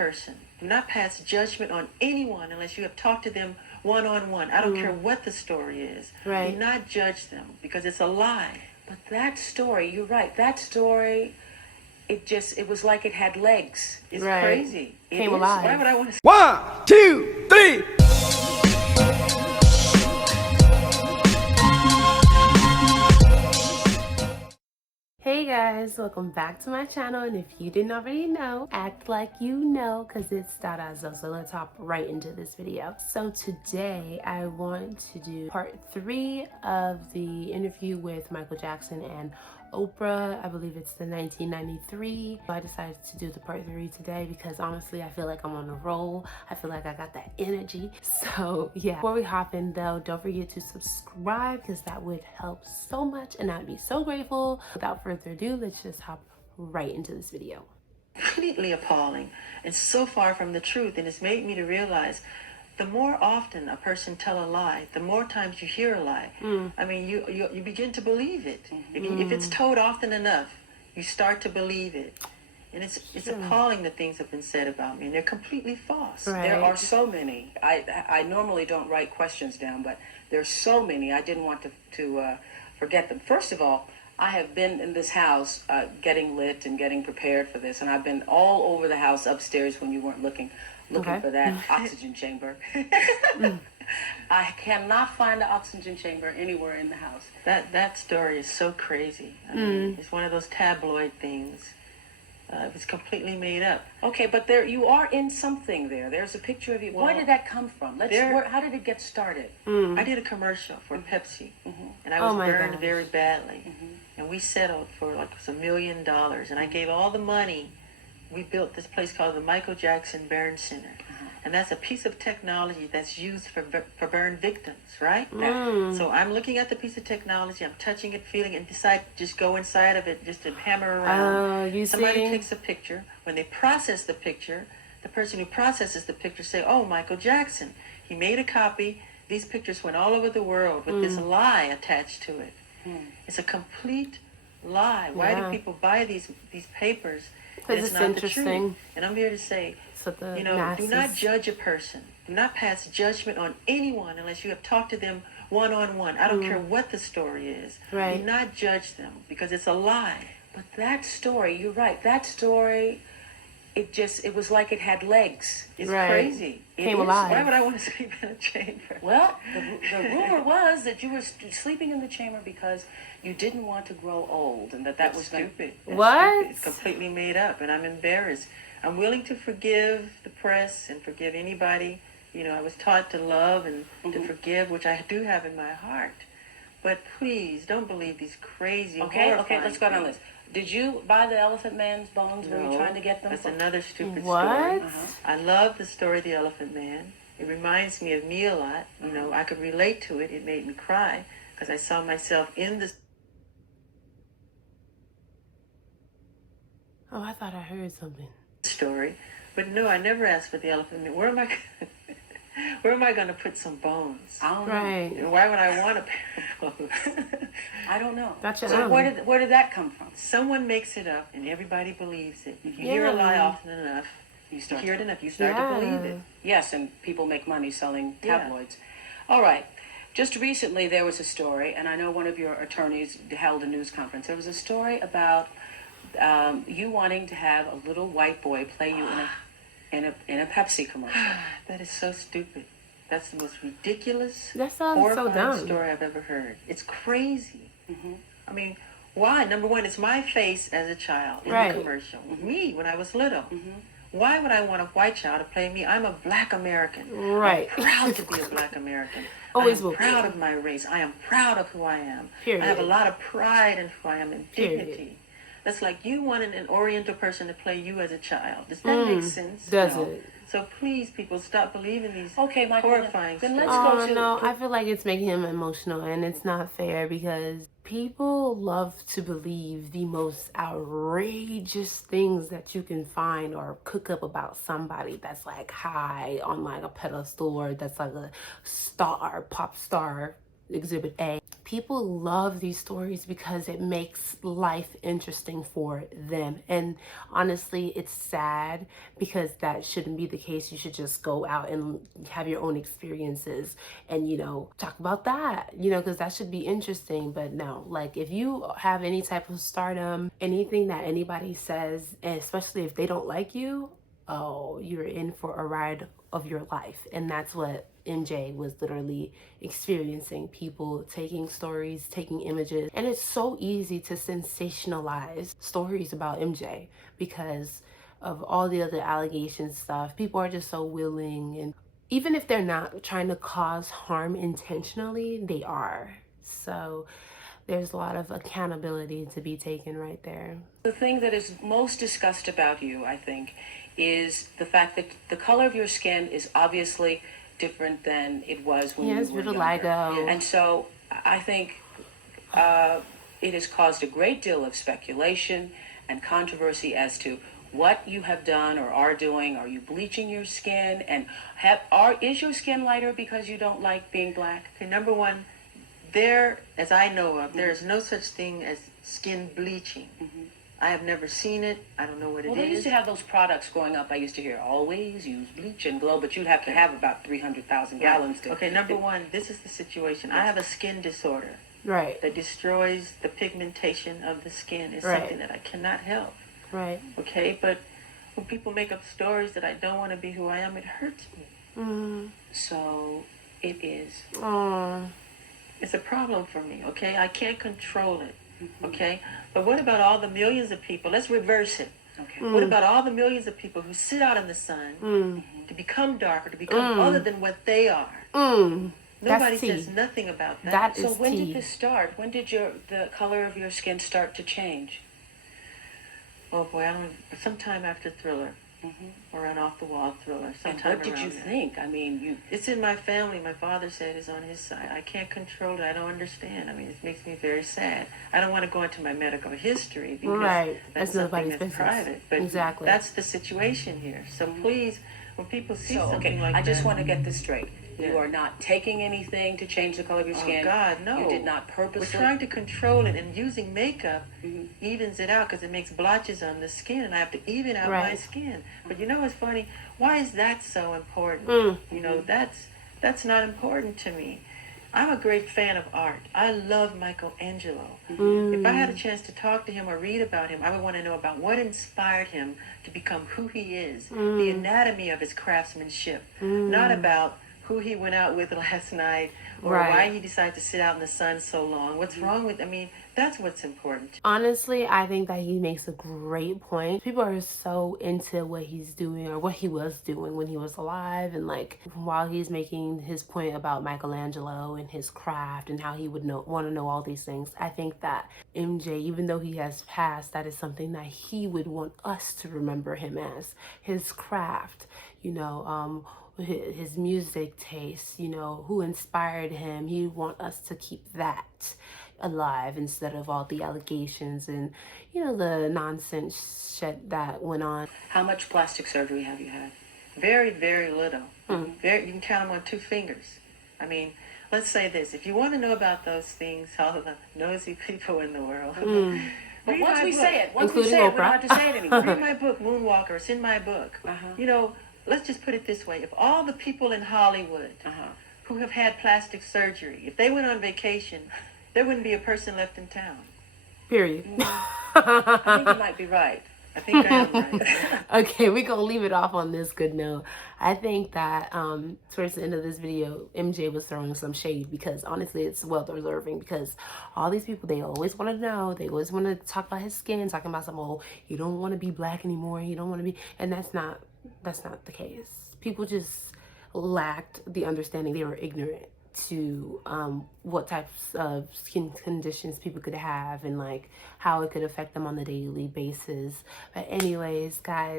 person. Do not pass judgment on anyone unless you have talked to them one-on-one. I don't care what the story is. Right. Do not judge them because it's a lie. But that story, you're right, that story, it was like it had legs. It's Right. crazy. Came alive. Why would I want to... 1, 2, 3. Hey guys, welcome back to my channel, and if you didn't already know, act like you know, because it's Dadazo. So let's hop right into this video. So today I want to do part 3 of the interview with Michael Jackson and Oprah. I believe it's the 1993. I decided to do the part 3 today because honestly I feel like I'm on a roll. I feel like I got that energy. So yeah, before we hop in though, don't forget to subscribe because that would help so much and I'd be so grateful. Without further ado, let's just hop right into this video. Completely appalling and so far from the truth, and it's made me to realize the more often a person tell a lie, the more times you hear a lie. I mean, you begin to believe it. If it's told often enough, you start to believe it. And it's appalling the things that have been said about me, and they're completely false. Right. There are so many. I normally don't write questions down, but there's so many. I didn't want to forget them. First of all, I have been in this house getting lit and getting prepared for this, and I've been all over the house upstairs when you weren't looking for that oxygen chamber. I cannot find the oxygen chamber anywhere in the house. That story is so crazy. I mean, it's one of those tabloid things. It was completely made up. Okay, but there you are in something there. There's a picture of you. Well, where did that come from? How did it get started? I did a commercial for Pepsi, and I was burned gosh. very badly. And we settled for like $1 million, and I gave all the money. We built this place called the Michael Jackson Burn Center. And that's a piece of technology that's used for burn victims, right? So I'm looking at the piece of technology, I'm touching it, feeling it, and decide just go inside of it just to hammer around. Somebody takes a picture. When they process the picture, the person who processes the picture say, oh, Michael Jackson. He made a copy. These pictures went all over the world with this lie attached to it. It's a complete lie. Why do people buy these papers? Because it's not interesting. The truth. And I'm here to say, So the do masses. not judge a person. Do not pass judgment on anyone unless you have talked to them one-on-one. I don't care what the story is. Right. Do not judge them because it's a lie. But that story, you're right. That story, it was like it had legs. It's Right. crazy. Came is. alive. Why would I want to sleep in a chamber? Well, the rumor was that you were sleeping in the chamber because you didn't want to grow old, and that was stupid. That's What? stupid. It's completely made up, and I'm embarrassed. I'm willing to forgive the press and forgive anybody. You know, I was taught to love and to forgive, which I do have in my heart. But please, don't believe these crazy, Okay, horrifying let's go down things. this. Did you buy the Elephant Man's bones? Were you No, trying to get them? that's another stupid What? story. I love the story of the Elephant Man. It reminds me of me a lot. You know, I could relate to it. It made me cry because I saw myself in the Oh, I thought I heard something. story. But no, I never asked for the Elephant Man. Where am I going to put some bones? I don't know. Right. You know, why would I want a pair of bones? I don't know. That's your So own. where did that come from? Someone makes it up and everybody believes it. If you hear a lie often enough, you hear it enough, you start to believe it. Yes, and people make money selling Yeah. tabloids. All right. Just recently there was a story, and I know one of your attorneys held a news conference. There was a story about you wanting to have a little white boy play you in a Pepsi commercial. That is so stupid. That's the most ridiculous, That sounds so horrifying dumb. story I've ever heard. It's crazy. I mean, why? Number one, it's my face as a child in Right. the commercial. Me when I was little. Why would I want a white child to play me? I'm a black American. Right. I'm proud to be a black American. Always I will am be. proud of my race. I am proud of who I am. Period. I have a lot of pride in who I am and Period. dignity. That's like you wanted an Oriental person to play you as a child. Does that make sense? Does No. it? So please, people, stop believing these Okay, Michael, horrifying then stories. let's go Oh to... no, I feel like it's making him emotional and it's not fair because people love to believe the most outrageous things that you can find or cook up about somebody that's like high on like a pedestal or that's like a star, pop star, exhibit A. people love these stories because it makes life interesting for them. And honestly, it's sad because that shouldn't be the case. You should just go out and have your own experiences and, you know, talk about that, you know, because that should be interesting. But no, like if you have any type of stardom, anything that anybody says, and especially if they don't like you, oh, you're in for a ride of your life. And that's what MJ was literally experiencing. People taking stories, taking images, and it's so easy to sensationalize stories about MJ because of all the other allegations stuff. People are just so willing, and even if they're not trying to cause harm intentionally, they are. So there's a lot of accountability to be taken right there. The thing that is most discussed about you, I think, is the fact that the color of your skin is obviously different than it was when you were younger. Vitiligo. And so I think it has caused a great deal of speculation and controversy as to what you have done or are doing. Are you bleaching your skin? And is your skin lighter because you don't like being black? Okay, number one, there, as I know of, there is no such thing as skin bleaching. I have never seen it. I don't know what it is. Well, they used to have those products growing up. I used to hear, always use bleach and glow, but you'd have to have about 300,000 gallons to... Okay, number one, this is the situation. I have a skin disorder. Right. That destroys the pigmentation of the skin. It's Right. something that I cannot help. Right. Okay, but when people make up stories that I don't want to be who I am, it hurts me. So it is. It's a problem for me, okay? I can't control it, okay? But what about all the millions of people? Let's reverse it. Okay. What about all the millions of people who sit out in the sun to become darker, to become other than what they are? Nobody says nothing about that. That So is when tea. did this start? When did the color of your skin start to change? Oh boy, I don't. Sometime after Thriller, or an Off the Wall Thriller. And Sometime what did you around there. think? I mean, It's in my family. My father said it's on his side. I can't control it. I don't understand. I mean, it makes me very sad. I don't want to go into my medical history because that's something nobody's that's business. private. But Exactly. that's the situation here. So please, when people see something like I just that, want to get this straight. You Yeah. are not taking anything to change the color of your skin. Oh God, no! You did not We're purposely. trying to control it, and using makeup evens it out because it makes blotches on the skin, and I have to even out my Right. skin. But you know what's funny? Why is that so important? You know, that's not important to me. I'm a great fan of art. I love Michelangelo. If I had a chance to talk to him or read about him, I would want to know about what inspired him to become who he is, the anatomy of his craftsmanship, not about who he went out with last night or why he decided to sit out in the sun so long. What's wrong with, I mean, that's what's important. Honestly, I think that he makes a great point. People are so into what he's doing or what he was doing when he was alive, and like while he's making his point about Michelangelo and his craft and how he would want to know all these things. I think that MJ, even though he has passed, that is something that he would want us to remember him as, his craft, you know, his music taste, you know, who inspired him. He want us to keep that alive instead of all the allegations and, you know, the nonsense shit that went on. How much plastic surgery have you had? Very, very little. Very, you can count them on 2 fingers. I mean, let's say this. If you want to know about those things, all the nosy people in the world, But read once my we book. say it, we Including don't Oprah. have to say it anymore. Read my book, Moonwalker. It's in my book. You know, let's just put it this way. If all the people in Hollywood who have had plastic surgery, if they went on vacation, there wouldn't be a person left in town. Period. I think you might be right. I think I am right. Okay, we're gonna leave it off on this good note. I think that towards the end of this video, MJ was throwing some shade because honestly it's well deserving, because all these people, they always want to know, they always want to talk about his skin, talking about some, oh, you don't want to be black anymore, you don't want to be, and that's not the case. People just lacked the understanding. They were ignorant to what types of skin conditions people could have and like how it could affect them on a daily basis. But anyways, guys,